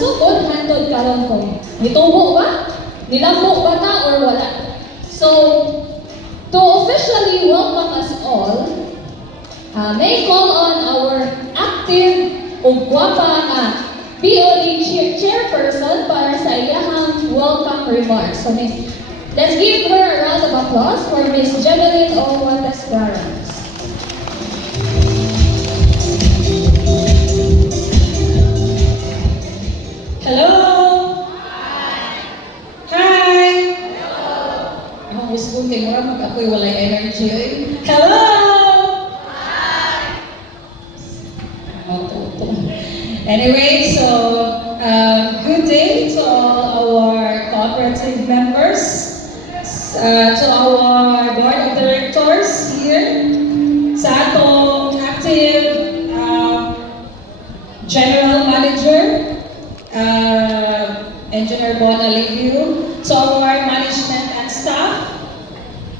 nasugod hantod karon ko. Nitubo ba? Nilambo ba ta or wala? So, to officially welcome us all, may call on our active o gwapa na POD chairperson para sa iyahang welcome remarks. So, let's give her a round of applause for Ms. Jemeline O. Watasgarans. Hello! Hi! Hello! Ako gusto kong tingura pag ako'y walay energy. Hello! Hi! Anyway, so good day to all our cooperative members, to our board of directors here, sa atong active general manager, Engineer Bona Liviu, to our management and staff,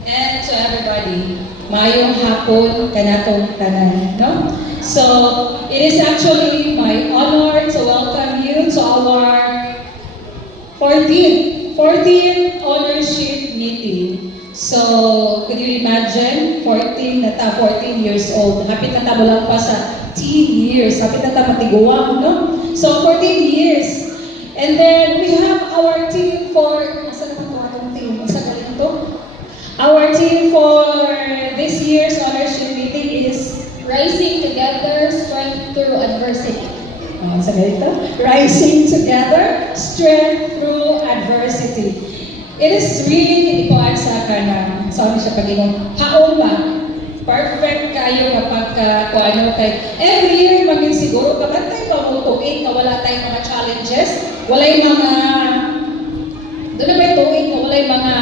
and to everybody. Mayong hapon kanatong tanan, no? So, it is actually my honor to welcome you to our 14th ownership meeting. So, could you imagine, 14 years old. Hapit na tabo lang pa sa teen years. Hapit na tabo matiguang, no? So, 14 years. And then, we have our team for, asa naman ito atong team? Asa galing ito? Our team for this year's ownership meeting is Rising Together, Strength Through Adversity. Sa ganito? Rising Together, Strength Through Adversity. It is really ikuan sa kanang, sabi siya pag-inong, haon ba? Perfect kayo kapag kung ano kay every year maging siguro kapag tayo pamutuin na wala tayong mga challenges, walay mga doon na may tuwing na walay mga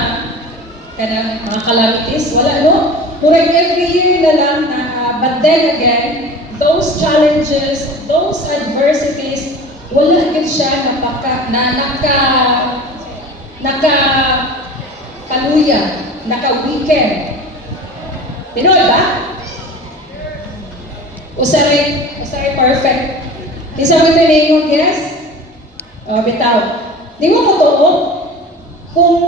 kanang mga calamities, wala no? Murag every year na lang na but then again, those challenges, those adversities, wala gid siya nakaluya, naka-weekend. Tinood ba? Usaray perfect. Isa mo ito na yes? O, bitaw. Di mo ko to, kung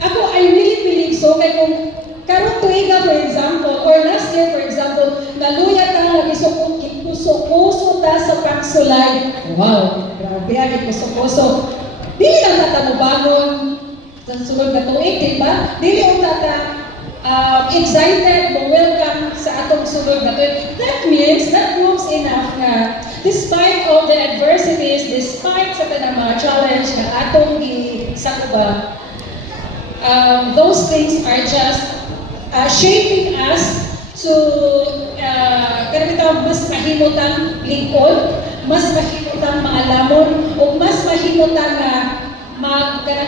ako, I really believe so, kaya kung karong tuiga, for example, or last year, for example, naluya ka, nagisukuso ta sa pagsulay. Wow, grabe, nagisukuso. Dili lang tata mo bagon sa sunod na tuig, di ba? Dili ang tata excited, mo welcome sa atong sunod na tuig. That means, that proves enough na despite all the adversities, despite sa tanang mga challenge na atong gisakuba, those things are just shaping us to mas mahimutang lingkod, mas mahimutang maalamon, o mas mahimutang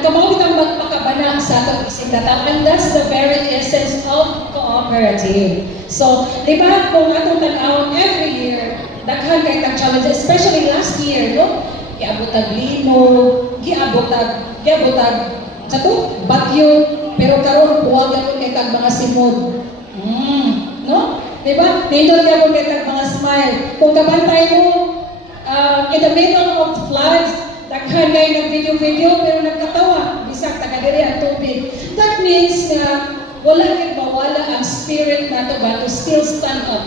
kamawitang magpakabanang sa atong isinataw. And that's the very essence of cooperative. So, di ba, kung atong tanawon every year, daghan kay tang challenges, especially last year, no? Giabotag limo, giabotag sa to, bagyo, pero karon buwag ako kay tag mga simod. No? Diba? Nindot ka kung kay tag mga smile. Kung kabantay mo, in the middle of floods, daghan kayo nag-video, pero nagkatawa, bisag tagadiri ang tubig. That means na wala rin mawala ang spirit nato ba to still stand up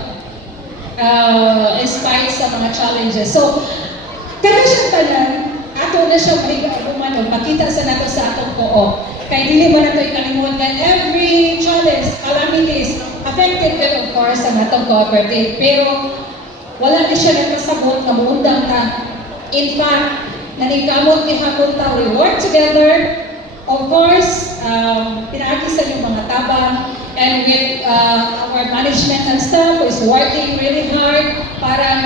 in spite sa mga challenges. So, kada siya tanan, ato na siya mahiga-umano, makita sa nato sa atong koo. Kaya dili ba nato ikalimutan every challenge, calamities, affected din of course sa atong cooperative. Pero wala na siya nagkasabot na muundang ta. In fact, naningkamot ni hapon ta, we work together. Of course, pinaagi sa inyong mga tabang, and with our management and staff who is working really hard para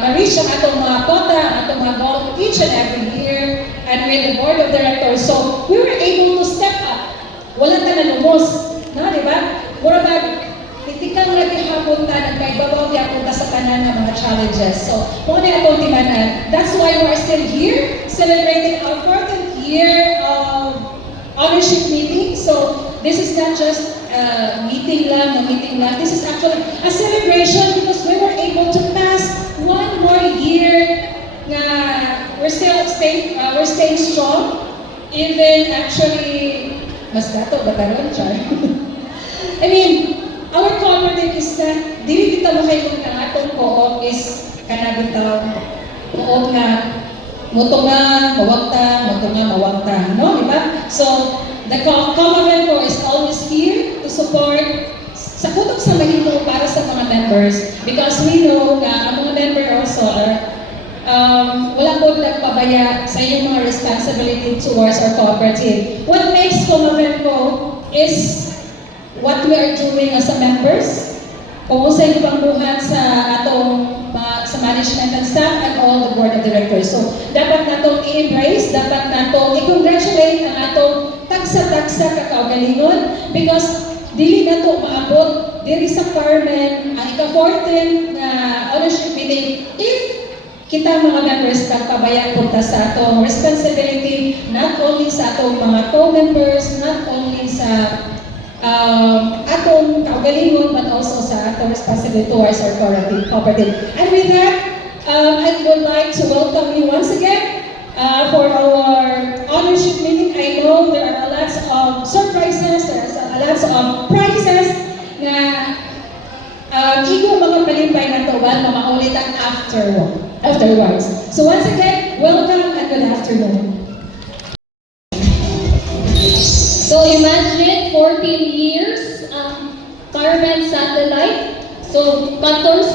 ma-reach ang atong mga quota, ang atong mga goal each and every year, and with the board of directors. So, we were able to step up. Wala ta na lumos. No, di ba? Mura ba, titikang lagi hapon ta, nagkaibabaw di hapon ta sa tanan ng mga challenges. So, muna na atong timanan. That's why we're still here, celebrating our 14th year of ownership meeting. So, this is not just meeting lang. This is actually a celebration because we were able to pass one more year na we're still we're staying strong. Even actually, mas dato ba taron, Char? I mean, our cooperative is that dili kita makayong nga atong co-op is kanabitaw. Co-op nga mutunga, mawagta, no? Diba? So, the Comavenco is always here to support sa kutok sa mahimo para sa mga members because we know na ang mga member also are wala po nagpabaya sa iyong mga responsibility towards our cooperative. What makes Comavenco is what we are doing as a members, kung sa iyong pangbuhat sa atong sa management and staff and all the board of directors. So, dapat natong i-embrace, dapat natong i-congratulate ang atong tagsa-tagsa kakaugalingon because dili na to maabot diri sa Carmen ang ika-14 na ownership meeting if kita mga members nagpabaya punta sa atong responsibility not only sa atong mga co-members, not only sa atong kaugalingon but also sa atong responsibility towards our cooperative. And with that, I would like to welcome you once again for our ownership meeting. I know there are lots of surprises, there's lots of prizes na igo mga palimpay na to ba na maulitan afterwards. So once again, welcome and good afternoon. So imagine 14 years, Carmen Satellite. So 14